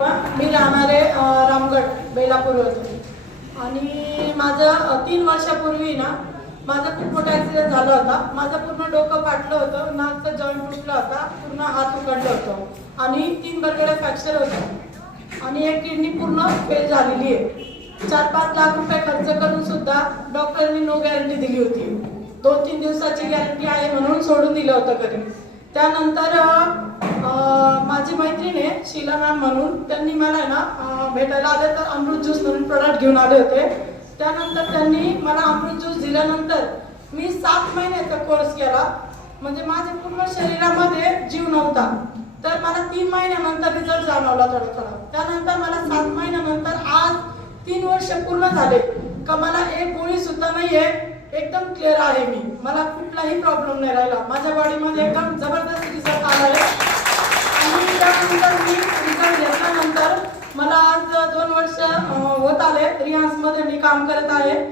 मी राहणारे रामगड बेलापूर होते आणि माझं 3 वर्षापूर्वी ना माझा खूप मोठा ॲक्सिडेंट झाला होता। माझं पूर्ण डोकं फाटलं होतं, नाकचा जॉईंट तुटला होता, पूर्ण हात उघडला होता आणि 3 बरगड्या फ्रॅक्चर होत्या आणि एक किडनी पूर्ण फेल झालेली आहे। 4-5 लाख रुपये खर्च करून सुद्धा डॉक्टरांनी नो गॅरंटी दिली होती। 2-3 दिवसाची गॅरंटी आहे म्हणून सोडून दिलं होतं घरी। त्यानंतर माझी मैत्रीण आहे शीला मॅम म्हणून, त्यांनी मला ना भेटायला आले तर अमृत ज्यूस म्हणून प्रोडक्ट घेऊन आले होते। त्यानंतर त्यांनी मला अमृत ज्यूस दिल्यानंतर मी 7 महिन्याचा कोर्स केला, म्हणजे माझ्या पूर्ण शरीरामध्ये जीव नव्हता। तर मला 3 महिन्यानंतर रिझल्ट जाणवला थोडा। त्यानंतर मला 7 महिन्यानंतर आज 3 वर्ष पूर्ण झाले का मला एक गोळी सुद्धा नाहीये, एकदम क्लिअर आहे मी, मला कुठलाही प्रॉब्लेम नाही राहिला। माझ्या बॉडीमध्ये एकदम जबरदस्त रिझल्ट आला आहे आणि त्यानंतर मी रिझल्ट घेतल्यानंतर मला आज 2 वर्ष होत आले रियान्समध्ये मी काम करत आहे।